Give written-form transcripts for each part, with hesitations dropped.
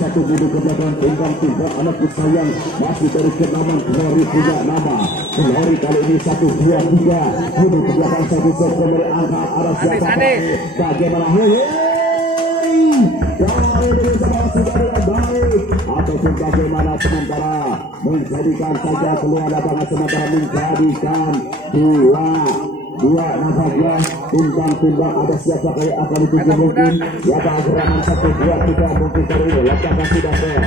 satu budi ke belakang tunggang tiga anak sayang masih dari kenaman Glory punya nama Glory kali ini 1, 2, 3 budi ke belakang satu set kembali angkat arah siapa bagaimana sudah dengan baik ataupun bagaimana sementara menjadikan saja keluar lapangan sementara menjadikan dua nampaknya timbang ada siapa kayak akan dituju mungkin siapa gerangan 1, 2, 3 mungkin kali ini letakkan sudah fair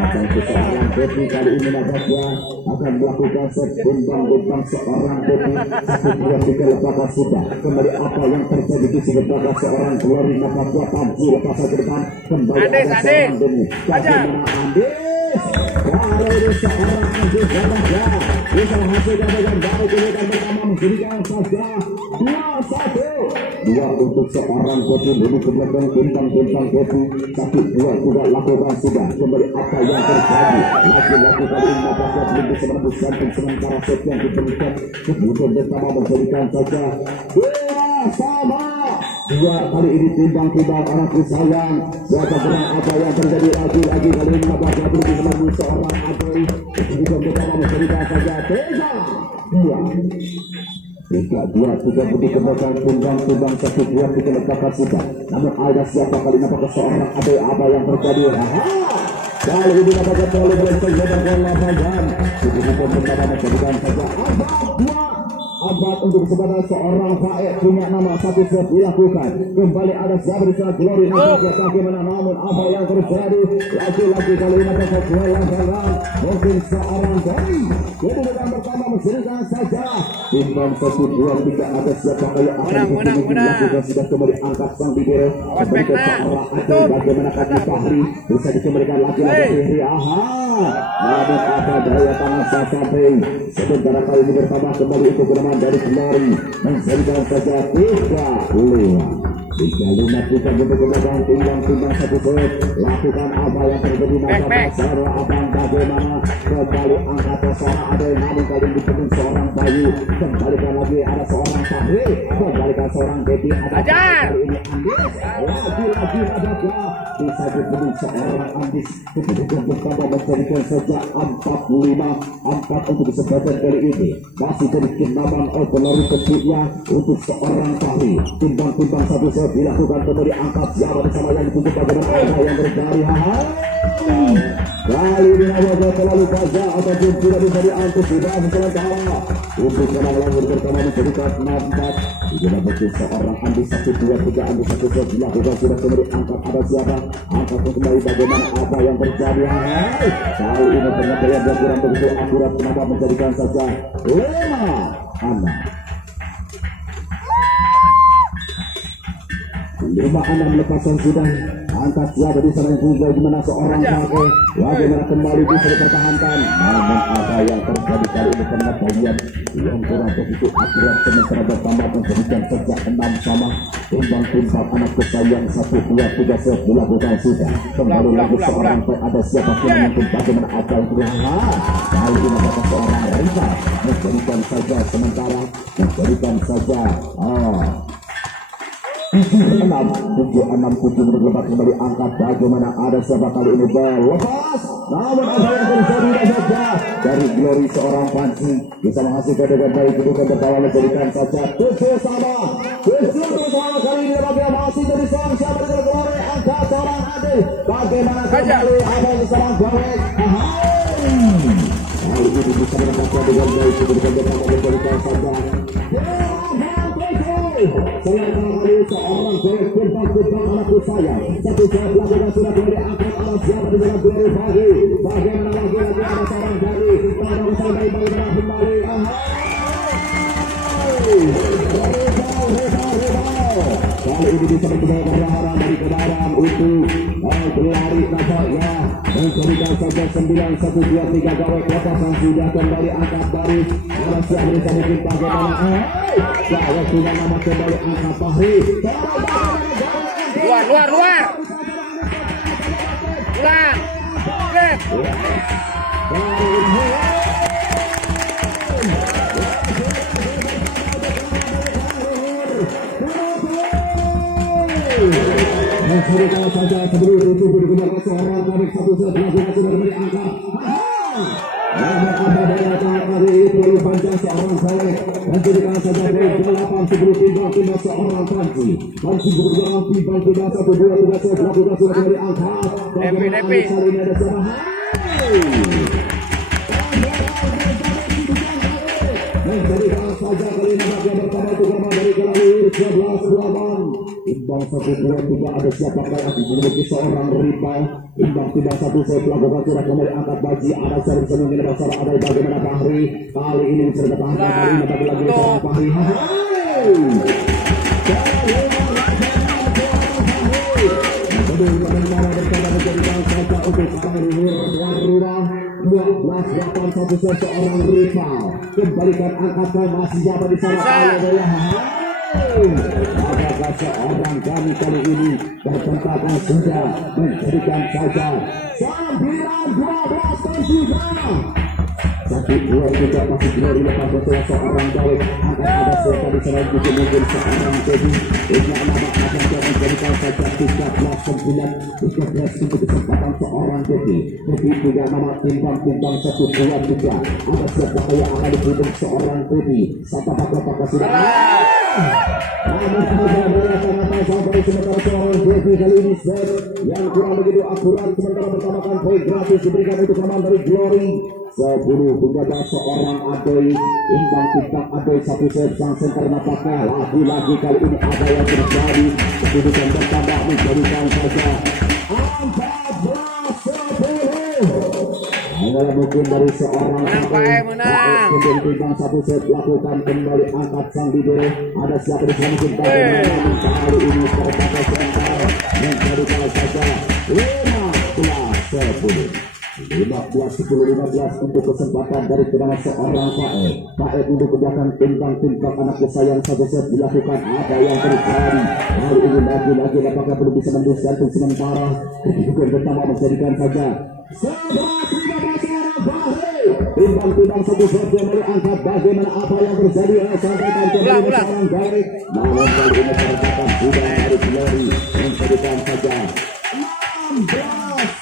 akan seorang Devi kali ini nampaknya akan melakukan set timbang seorang Devi 1, 2, 3 letakkan sudah kembali apa yang terjadi di sini letakkan seorang Glory nampaknya panji letakkan ke depan kembali ada seorang Demi bagaimana Andis kalau ini seorang Andis nampaknya bisa hasilkan dengan baik ini dan pertama menjadikan saja 2-1 untuk seorang Devi ini ke belakang timbang Devi 1, 2 sudah lakukan sudah kembali apa yang terjadi laki-laki kali ini nampaknya belum bisa menembus jantung sementara set yang diberikan kemudian pertama menjadikan saja 2-2 kali ini timbang anakku sayang siapa gerak apa yang terjadi lagi kali ini nampaknya belum bisa menembus seorang Adoy kemudian pertama menjadikan saja 3-2 budi ke belakang timbang 1, 2 kita letakkan sudah namun ada siapa kali nampaknya seorang Adoy apa yang terjadi kali ini nampaknya terlalu berlebihan dan lapangan kemudian pertama menjadikan saja 4 untuk sebagai seorang Faed punya nama 1 set dilakukan kembali ada siapa di sana Glory nampaknya bagaimana namun apa yang terjadi lagi kali ini nampaknya lapangan mungkin seorang Dari kemudian pertama menjadikan saja timbang 1, 2, 3 ada siapa kayak akan dilakukan sudah kembali angkat sang bibir kembali ke seorang Ade bagaimana kaki Fahri bisa dikembalikan lagi Fahri namun apa daya tangan sampai sementara kali ini pertama kembali untuk kenaman dari Glory menjadikan saja 3-5 kita untuk belakang timbang 1 set lakukan apa yang terjadi nampaknya seorang abang bagaimana kembali angkat seorang ada namun kali ini dipenuhi seorang Bayu kembalikan lagi ada seorang Fahri kembalikan seorang Devi ada kali ini Andis lagi nampaknya bisa dipenuhi seorang Andis kemudian pertama menjadikan saja 4-5 untuk kesempatan kali ini masih jadi kenaman Glory kecilnya untuk seorang Fahri timbang 1 set dilakukan kembali angkat siapa bersama yang ditunggu bagaimana ada yang terjadi kali ini nampaknya terlalu baja ataupun tidak bisa diangkut sudah sementara untuk menang lawan pertama menjadikan 4 tidak betul seorang Andi 1, 2, 3 Andi 1 set dilakukan sudah kembali angkat ada siapa angkat kembali bagaimana apa yang terjadi kali ini ternyata yang kurang begitu akurat kenapa menjadikan saja 5-6 lepaskan sudah angkat siapa di sana juga gimana seorang pakai bagaimana kembali bisa dipertahankan namun apa yang terjadi kali ini karena bagian yang kurang begitu akurat sementara bertambah menjadikan sejak 6 sama timbang anak kesayang 1, 2, 3 set dilakukan sudah kembali lagi seorang ada siapa yang mungkin bagaimana apa yang terjadi kali ini ada seorang Reza menjadikan saja sementara menjadikan saja 7-6 berlepas kembali angkat bagaimana ada siapa kali ini berlepas namun apa yang terjadi saja dari Glory seorang Panci bisa menghasilkan dengan baik kedudukan pertama menjadikan saja 7 sama kali ini bagaimana masih jadi seorang siapa dari Glory angkat seorang Ade bagaimana kembali apa yang seorang Glory kali ini bisa mendapatkan dengan baik kedudukan pertama menjadikan saja seorang anakku sayang 1 set lakukan sudah kembali angkat arah siapa di dalam Glory Fahri bagaimana lagi ada seorang dari pada sampai bagaimana kembali kali ini bisa mencoba perlawanan dari kendaraan untuk Glory nampaknya menjadikan saja 9, 1, 2, 3 gawai lepasan sudah kembali angkat baris arah siapa bisa mungkin bagaimana gawai sudah nama kembali angkat Fahri luar Kali ini Mencarikan saja sebelum itu dikejar seorang tarik satu set lakukan sudah kembali angkat. Namun ada daya tahan kali itu dipanjang seorang Saleh. Mencarikan saja poin 8 sebelum timbang seorang Panji. Panji berjalan timbang 1-2-3 set lakukan sudah kembali angkat. Bagaimana kali ini ada siapa? Mencarikan saja kali ini yang pertama itu karena dari Kelahir 11-12. Imbang 1-2-3 ada siapa kayak memiliki seorang rival. Imbang tidak satu set lakukan sudah kembali angkat Baji. Ada servis semungkin besar ada bagaimana Fahri. Kali ini bisa bertahan kali ini bagi lagi seorang Fahri. Bagaimana bersama menjadikan saja untuk tuan rumah 12-8 set seorang rival. Kembalikan angkatnya masih siapa di sana. Apakah seorang kami kali ini bertentang sudah menjadikan saja 9-12 1-2-3 masih Glory lepas bersama seorang Dawet. Angkat ada siapa di sana juga mungkin seorang Teddy. Ini nama akan menjadikan saja 13-9 untuk kesempatan seorang Teddy. Teddy juga nama timbang 1-2-3. Ada siapa yang akan diberikan seorang Teddy. Apakah sudah namun sementara sangat sampai sementara seorang Teddy kali ini set yang kurang begitu akurat. Sementara bertambahkan poin gratis diberikan untuk teman dari Glory 10 hingga seorang Adoy. Imbang timbang Adoy satu set sang center nampaknya lagi-lagi kali ini ada yang terjadi. Kedudukan bertambah menjadikan saja 14-10. Hanya mungkin dari seorang kemudian timbang satu set lakukan kembali angkat sang bibir. Ada siapa di sana mungkin bagaimana kali ini tercapai sementara menjadikan saja 15-10. 15-10-15 untuk kesempatan dari kedua seorang Pae untuk kejakan timbang anak kesayang satu set dilakukan. Apa yang terjadi kali ini lagi-lagi apakah belum bisa menembus jantung sementara. Kedudukan pertama menjadikan saja 11-13 timbang satu set yang angkat. Bagaimana apa yang terjadi sampaikan ke seorang Garek. Namun kali ini tercapai sudah dari Glory menjadikan saja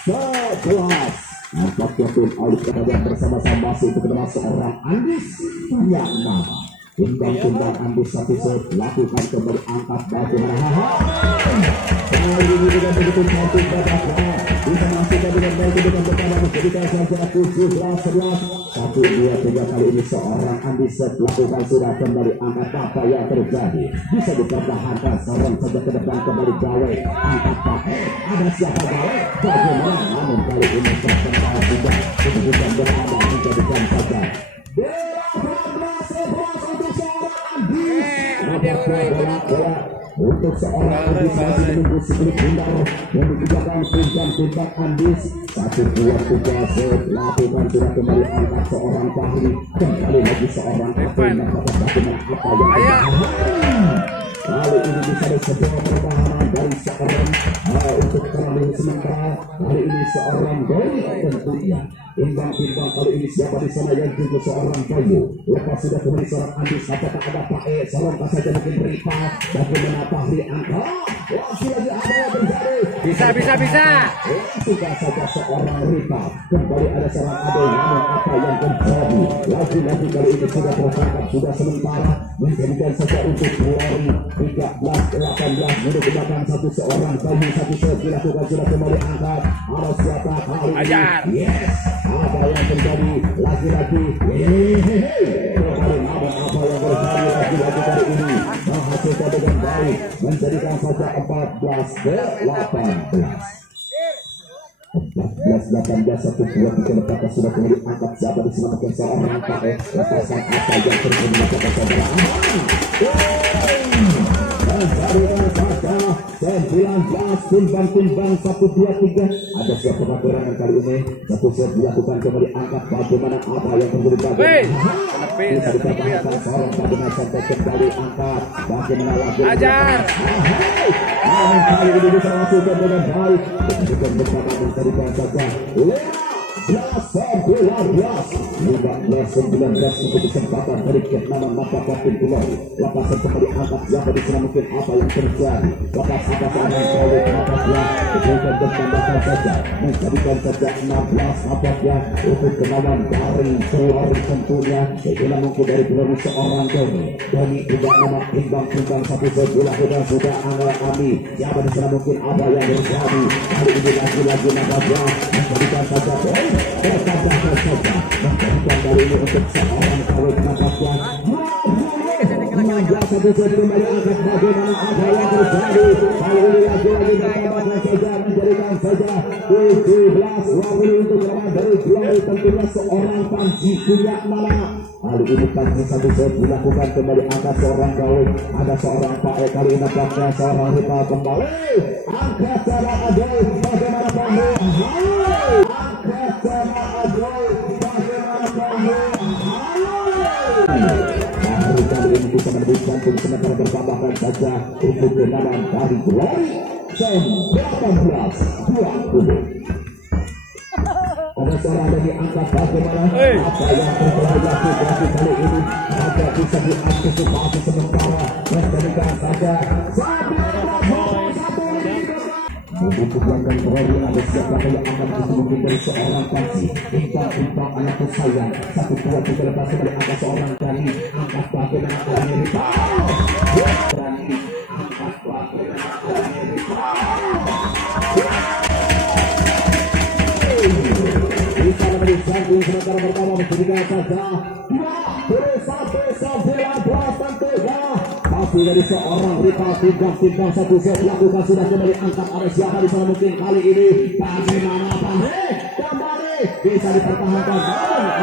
16-11. Nampaknya tim Alif kemudian bersama-sama masuk ke dalam seorang Andis yang nama timbang Andis satu set lakukan kembali angkat. Bagaimana kali ini dengan begitu cantik babaknya bisa masukkan dengan baik dengan pertama menjadikan saja 17-11 1-2-3 kali ini seorang Andis set lakukan sudah kembali angkat. Apa yang terjadi bisa dipertahankan seorang saja ke depan kembali Gawe angkat pakai. Ada siapa Gawe bagaimana namun kali ini terkenal juga kedudukan berada menjadikan saja 12-11 untuk seorang Andis. Bola untuk seorang Andis masih menunggu sebelum bundar yang dikejakan timbang Andis 1-2-3 set lakukan sudah kembali angkat seorang Fahri. Kembali lagi seorang Apen. Bagaimana apa yang kali ini bisa ada sebuah pertahanan dari seorang untuk terlalu sementara. Kali ini seorang Dori tentunya timbang kali ini siapa di sana yang juga seorang Bayu. Lepas sudah kembali seorang Andis. Apakah ada Pae seorang saja mungkin Ripa. Bagaimana Fahri angkat masih lagi ada yang terjadi. Bisa sudah saja seorang Ripa. Kembali ada seorang Ade. Namun apa yang terjadi lagi-lagi kali ini sudah tertangkap sudah sementara menjadikan saja untuk Glory 13-18 menurut belakang satu seorang Bayu satu set dilakukan sudah kembali angkat. Ada siapa kali ini? Yes. Apa yang terjadi lagi-lagi apa yang terjadi lagi-lagi kali ini menghasilkan dengan baik menjadikan saja 14-18 1-2-3 lepaskan sudah kembali angkat. Siapa di sana pakai seorang Pae lepasan apa yang terjadi melakukan saudara menjadikan saja 19 timbang 1-2-3. Ada siapa kekurangan kali ini satu set dilakukan kembali angkat. Bagaimana apa yang terjadi bisa dikatakan seorang bagaimana sampai kembali angkat. Bagaimana lagi namun kali ini bisa masukkan dengan baik dan bersama menjadikan saja untuk kesempatan dari Vietnam mata Kapten Glory. Lepasan kembali angkat siapa di sana mungkin apa yang terjadi. Lepas atas orang Kolek nampaknya kemudian bertambahkan saja menjadikan saja 16 nampaknya untuk kenawan dari Glory tentunya. Itulah mungkin dari Glory seorang Doni juga nama timbang-timbang satu sebelah sudah Angel Ami. Siapa di sana mungkin apa yang terjadi. Kali ini lagi-lagi nampaknya menjadikan saja bertambahkan saja menjadikan kali ini untuk seorang Kolek nampaknya satu kembali angkat bagaimana apa yang terjadi. Kali ini lagi-lagi bertambahkan saja menjadikan saja 17-20 untuk lawan dari Glory tentunya seorang Panji punya nama. Kali ini Panji satu set dilakukan kembali angkat seorang gawe. Ada seorang Pak kali ini nampaknya seorang rival kembali. Angkat sama Adoy bagaimana Panji. Angkat sama Adoy bagaimana Panji. Kali ini bisa menemukan pun sementara bertambahkan saja untuk kenalan dari Glory 18-20. Ada seorang dari angkat bagaimana apa yang terjadi kali ini ada bisa diantisipasi sementara menjadikan saja untuk belakang Glory ada siapa yang akan ditunjukkan dari seorang Panji timbang-timbang anak sayang 1-2-3 lepas kembali angkat seorang Dani angkat bagaimana Dani berani angkat bagaimana Dani bisa memberi sanding sementara pertama menjadikan saja masih dari seorang rival timbang-timbang satu set lakukan sudah kembali angkat ada siapa di sana mungkin kali ini bagaimana kembali bisa dipertahankan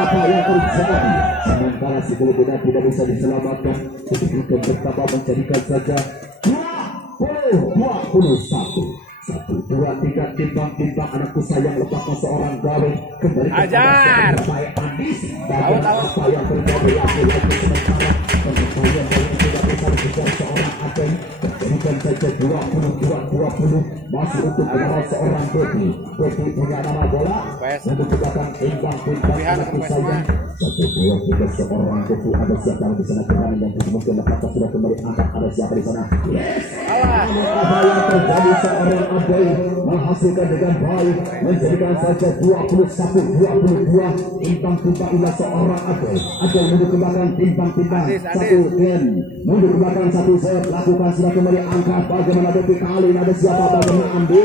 apa yang terjadi sementara si Filipina tidak bisa diselamatkan ketika betapa menjadikan saja 20-21 1-2-3 timbang-timbang anakku sayang lepaskan seorang gawe kembali ajar baik Andis apa yang terjadi lagi-lagi sementara pengetahuan yang tidak bisa dikejar seorang Aden berikan saja 20-20 masih untuk menawar seorang Bobby punya nama bola untuk belakang timbang-timbang anakku sayang 1-2-3 seorang Bobby ada siapa di sana kembali yang mungkin lepaskan sudah kembali angkat ada siapa di sana apa yang terjadi seorang Aden menghasilkan dengan baik menjadikan saja 21-22 timbang-timbang inilah seorang Aden mundur ke belakang timbang-timbang satu game mundur ke belakang satu set lakukan sudah kembali angkat bagaimana Bobby kali ini ada siapa bagaimana ambil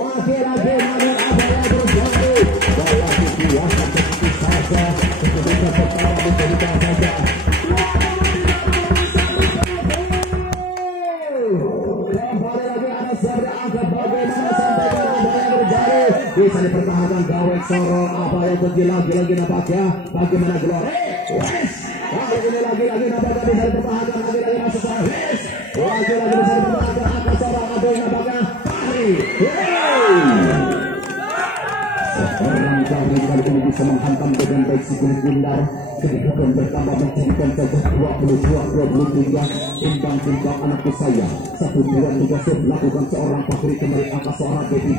lagi namun apa yang terjadi bola biasa seperti saja ketika pertama menjadikan saja bisa dipertahankan gawek sorong apa yang terjadi lagi nampaknya bagaimana Glory kali ini lagi nampaknya bisa dipertahankan lagi masuk lagi bisa dipertahankan angkat sorong ada yang nampaknya seorang Glory kali ini bisa menghantam dengan baik si kulit bundar kedudukan bertambah menjadikan saja 22-23 timbang-timbang anakku sayang 1-2-3 set lakukan seorang Fakri kembali angkat seorang Baby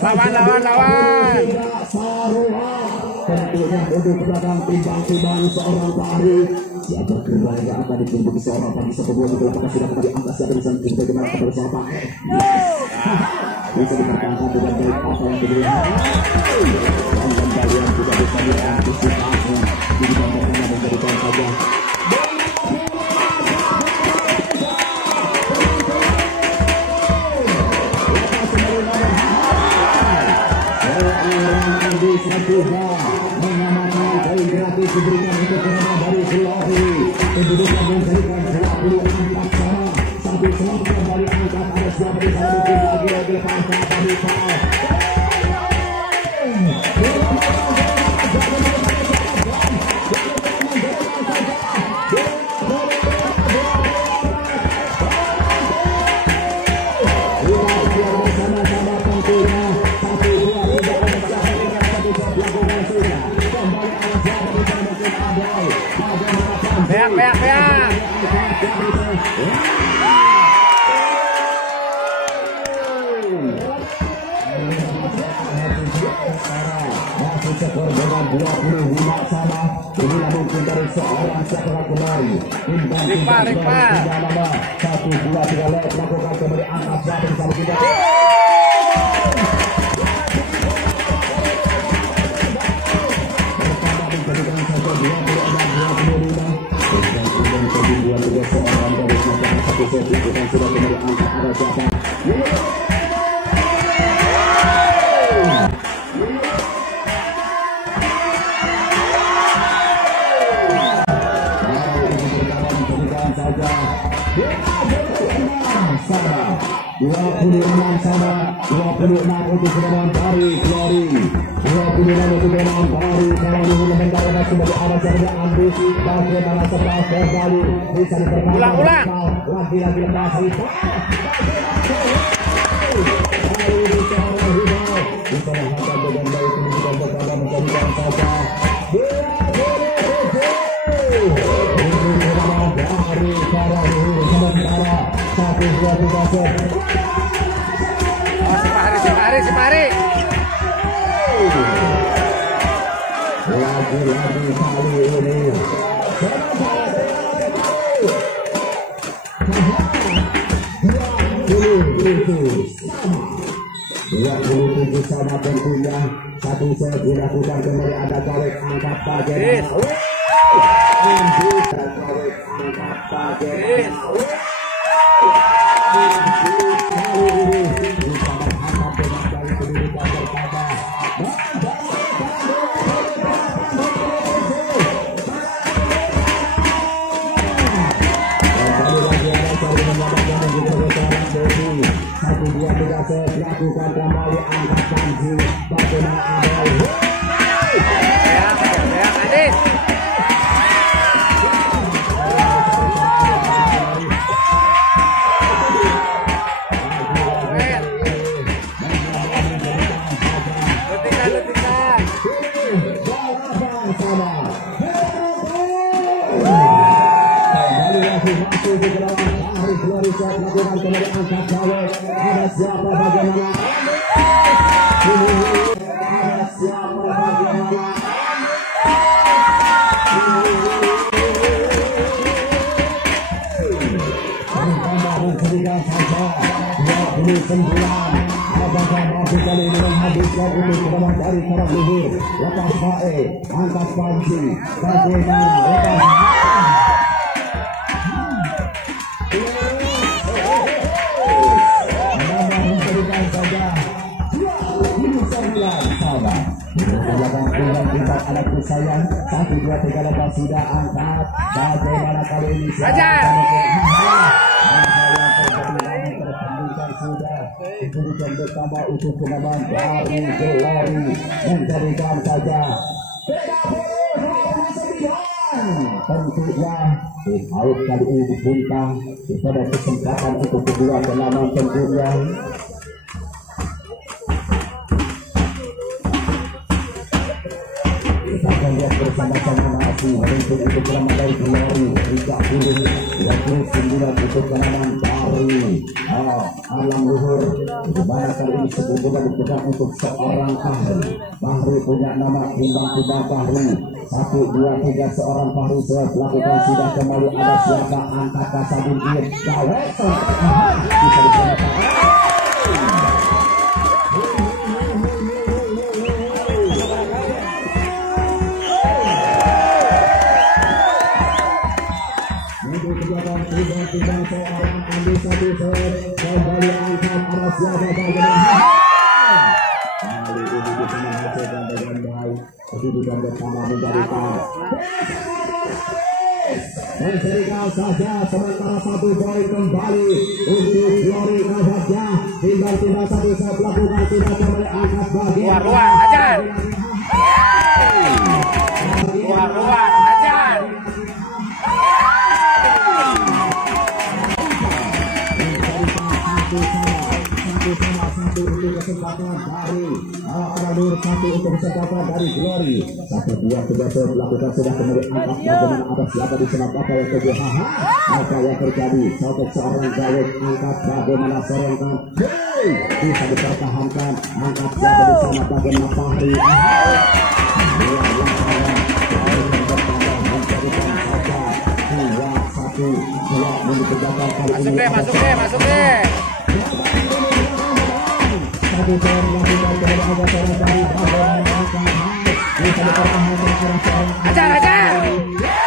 bagaimana lawan tentunya untuk belakang timbang-timbang seorang Fahri siapa kira yang akan ditunjuk seorang Fahri satu dua tiga apakah sudah kembali angkat siapa di sana bagaimana kepada seorang Fahri bisa dipertahankan dengan baik apa yang diberikan dan kembalian juga bisa diantisipasi di bawahnya menjadikan saja mengamati poin gratis diberikan untuk penonton dari Glory kedudukan menjadikan 24 sama satu selangkah kembali angkat ada siapa di sana mungkin lagi lepas apa rival Masih skor dengan 25 sama. Inilah mungkin dari seorang siapa kembali. Rival. 1, 2, 3 lewat melakukan kembali angkat satu sama kita. Pertama menjadikan satu 26-25. Kemudian kedua juga seorang dari satu set lakukan sudah kembali angkat ada siapa? Sama 26 sama 26 untuk kemenangan dari Glory 26 untuk kemenangan dari kalau ini mengendalikan sebagai arah jalan ambisi bagaimana setelah kembali bisa diperkatakan lagi-lagi lepas itu bisa menghantar dengan baik pendidikan bersama menjadikan saja dari para luhur sementara 1, 2, 3 set. Si Mari. Lagi-lagi kali ini. 27 sama tentunya. Satu set dilakukan kembali ada Kawek angkat bagian. Lakukan kembali angkat janji bagaimana ada lakukan kembali angkat jawab ada siapa bagaimana ada siapa bagaimana tambah menjadikan saja 29 apakah masih kali ini menghabiskan untuk kemenangan dari para luhur lepas Fae angkat panci bagaimana lepas anak sayang 1, 2, 3 lepas sudah angkat bagaimana kali ini ajar sudah diberikan bertambah untuk kemenangan dari Glory menjadikan saja tentunya out kali ini dibungkang pada kesempatan untuk kedua kemenangan tentunya. Bersama-sama masih untuk kemenangan dari Glory 30-29 untuk kemenangan dari Alam Luhur di mana kali ini sebelumnya dipegang untuk seorang Bahri punya nama timbang-timbang Bahri 1, 2, 3 seorang Bahri lakukan sudah kembali ada siapa angkat Kasabun Ian Gawek bisa diselamatkan timbang seorang ambil satu set kembali angkat arah siapa bagaimana kali ini bisa menghasilkan dengan baik kedudukan bersama menjadikan saja sementara 1 poin kembali untuk Glory Kazaknya timbang-timbang 1 set lakukan sudah kembali angkat bagian luar ajar luar ajar satu untuk kesempatan dari Alador 1 untuk kesempatan dari Glory 1, 2, 3 set lakukan sudah kembali angkat bagaimana atas siapa di senap apa yang kedua apa yang terjadi satu seorang Gawek angkat bagaimana sorongkan bisa dipertahankan. Angkat siapa di sana bagaimana Fahri. Masuk deh. Ajar.